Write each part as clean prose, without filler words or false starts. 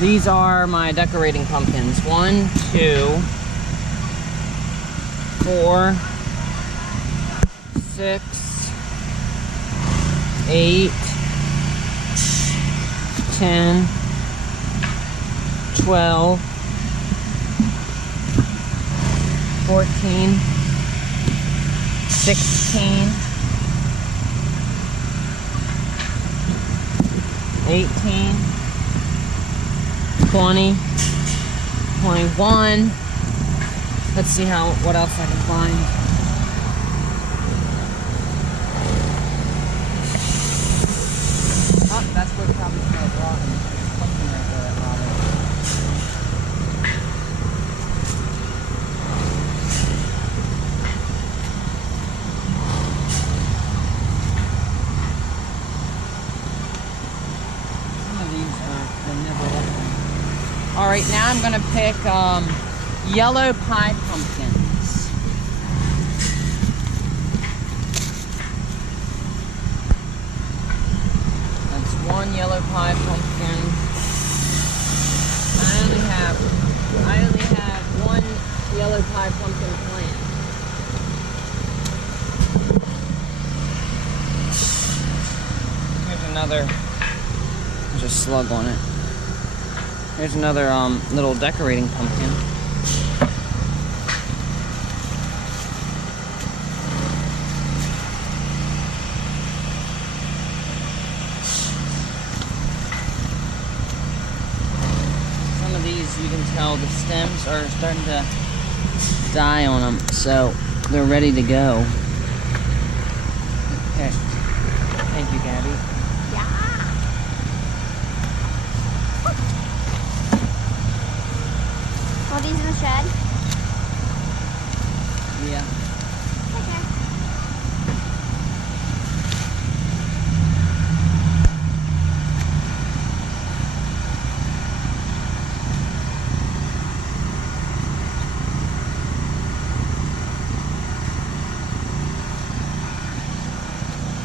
These are my decorating pumpkins. 1, 2, 4, 6, 8, 10, 12, 14, 16, 18, 20, 21. Let's see what else I can find. Oh, that's what probably smells rotten. There's something right there that rotted. Alright, now I'm going to pick yellow pie pumpkins. That's 1 yellow pie pumpkin. I only have 1 yellow pie pumpkin plant. Here's another. There's a slug on it. Here's another little decorating pumpkin. Some of these you can tell the stems are starting to die on them, so they're ready to go. Okay. Thank you, Gabby. Are these in the shed? Yeah. Okay.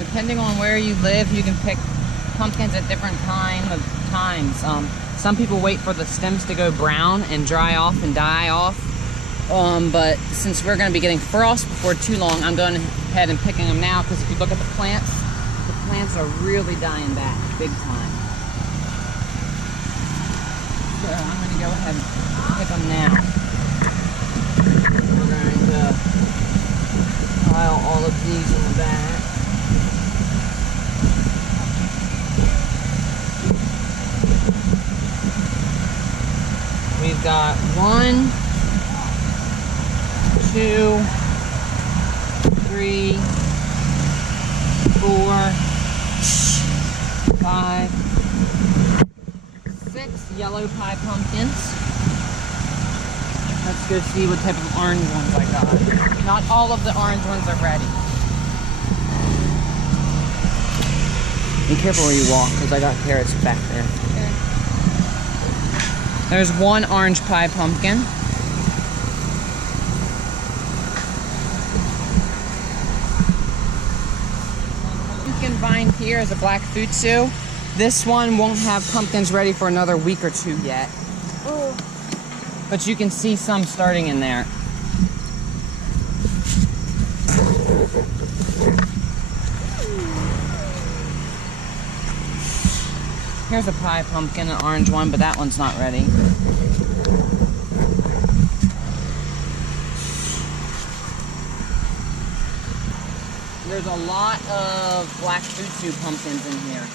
Depending on where you live, you can pick pumpkins at different times. Some people wait for the stems to go brown and dry off and die off. But since we're going to be getting frost before too long, I'm going ahead and picking them now, because if you look at the plants are really dying back big time. So I'm going to go ahead and pick them now. We're going to pile all of these in the back. We've got 1, 2, 3, 4, 5, 6 yellow pie pumpkins. Let's go see what type of orange ones I got. Not all of the orange ones are ready. Be careful where you walk, because I got carrots back there. There's 1 orange pie pumpkin. Pumpkin vine here is a black futsu. This one won't have pumpkins ready for another week or 2 yet. Ooh. But you can see some starting in there. Here's a pie pumpkin, an orange one, but that one's not ready. There's a lot of black futsu pumpkins in here.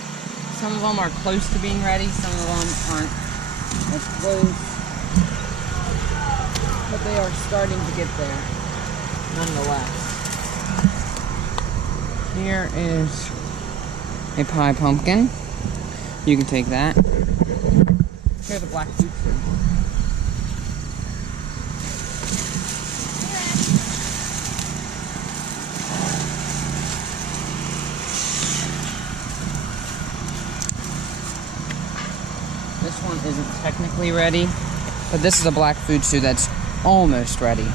Some of them are close to being ready, some of them aren't as close. But they are starting to get there, nonetheless. Here is a pie pumpkin. You can take that. Here's a black futsu. This one isn't technically ready, but this is a black futsu that's almost ready.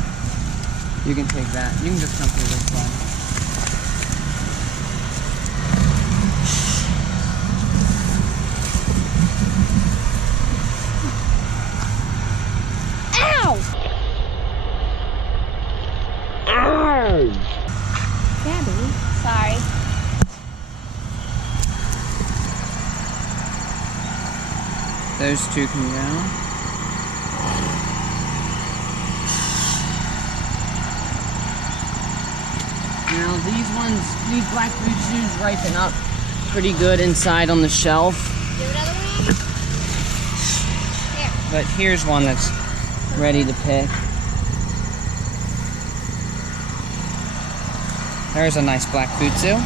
You can take that. You can just come through this way. Those two can go. Now these black fruit ripen up pretty good inside on the shelf. Do another one? Here. But here's one that's ready to pick. There's a nice black futsu.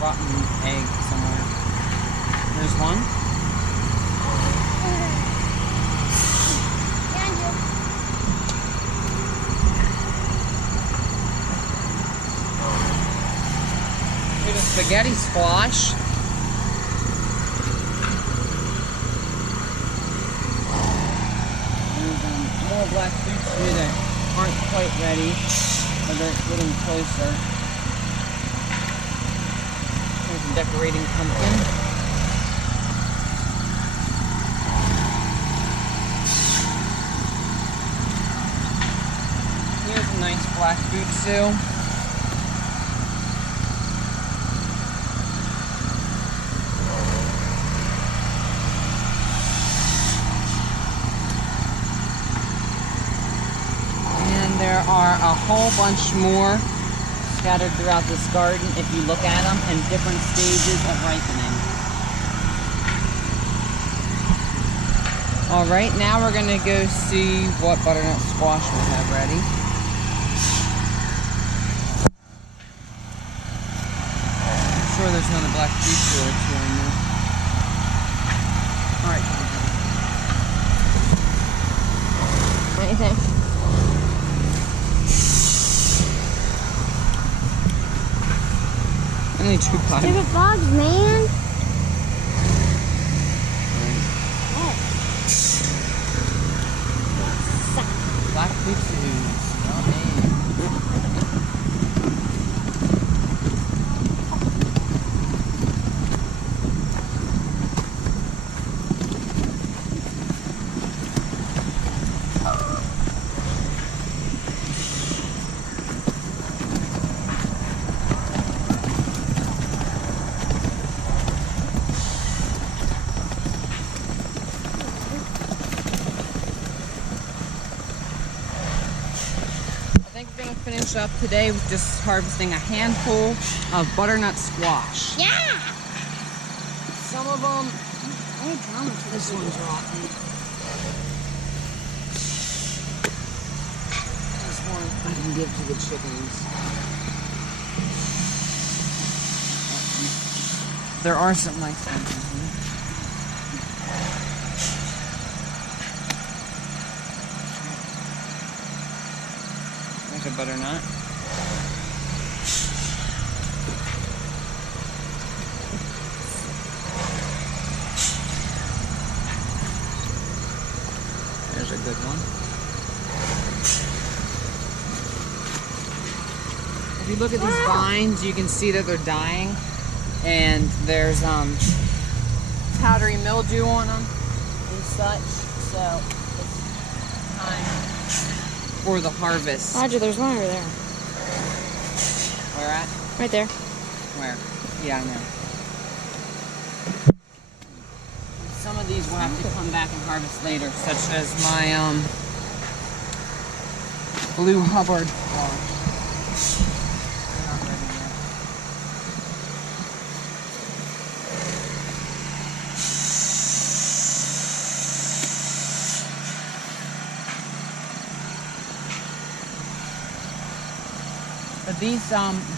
Rotten egg somewhere. There's one. Here's a spaghetti squash. There's more black fruits here that aren't quite ready, but they're getting closer. There's a decorating pumpkin. Here's a nice black futsu. And there are a whole bunch more scattered throughout this garden if you look at them in different stages of ripening. Alright, now we're going to go see what butternut squash we have ready. I'm sure there's another black fuchsia or two in there. Alright. What do you think? Only 2 pies. Stupid bugs, man. Black futsus. Yummy. We're going to finish up today with just harvesting a handful of butternut squash. Yeah. Some of them, this one's rotten. This one I can give to the chickens. There are some nice ones in here. There's a butternut. There's a good one. If you look at these vines, you can see that they're dying, and there's powdery mildew on them and such. So it's time for the harvest. Roger, there's one over there. Where at? Right there. Where? Yeah, I know. Some of these we'll have to come back and harvest later, such as my blue Hubbard squash. They're not ready yet. But these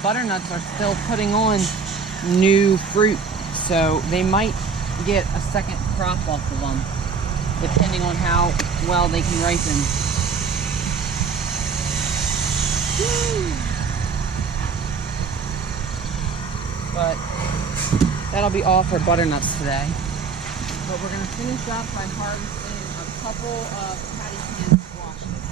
butternuts are still putting on new fruit, so they might get a second crop off of them, depending on how well they can ripen. But that'll be all for butternuts today. But we're going to finish up by harvesting a couple of patty pan squashes.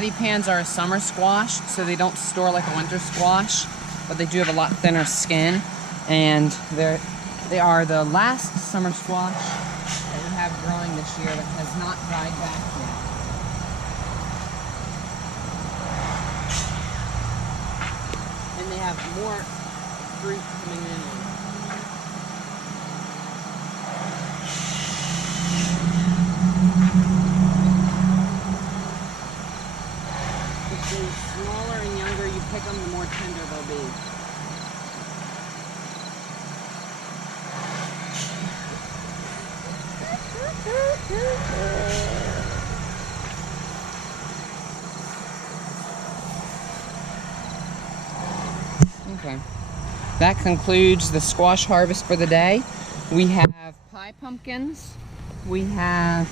patty pans are a summer squash, so they don't store like a winter squash, but they do have a lot thinner skin. And they are the last summer squash that we have growing this year that has not died back yet. And they have more fruit coming in on it. If they're smaller and younger, you pick them, the more tender they'll be. Okay. That concludes the squash harvest for the day. We have pie pumpkins. We have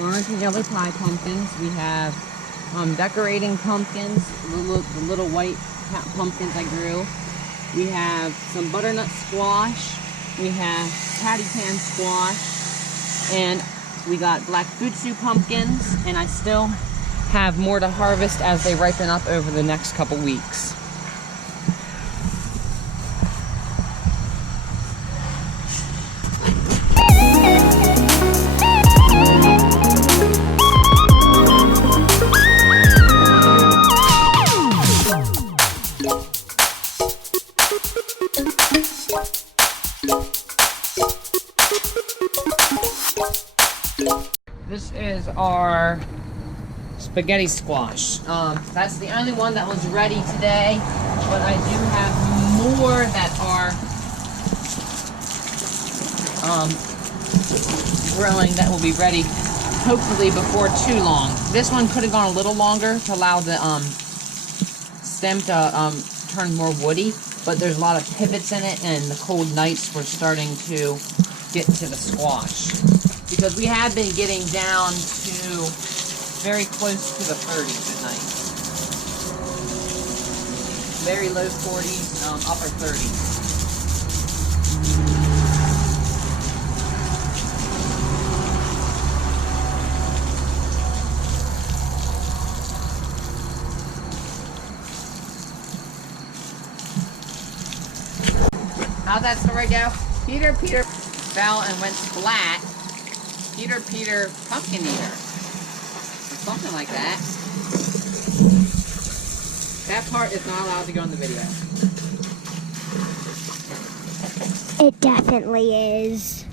orange and yellow pie pumpkins. We have decorating pumpkins, the little white pumpkins I grew. We have some butternut squash. We have patty pan squash. And we got black futsu pumpkins. And I still have more to harvest as they ripen up over the next couple weeks. This is our spaghetti squash. That's the only one that was ready today, but I do have more that are growing that will be ready hopefully before too long. This one could have gone a little longer to allow the stem to turn more woody, but there's a lot of pivots in it, and the cold nights were starting to get to the squash. Because we have been getting down to very close to the 30s at night. Very low 40s, upper 30s. How'd that story go? Peter fell and went splat. Peter, pumpkin eater. Or something like that. That part is not allowed to go in the video. It definitely is.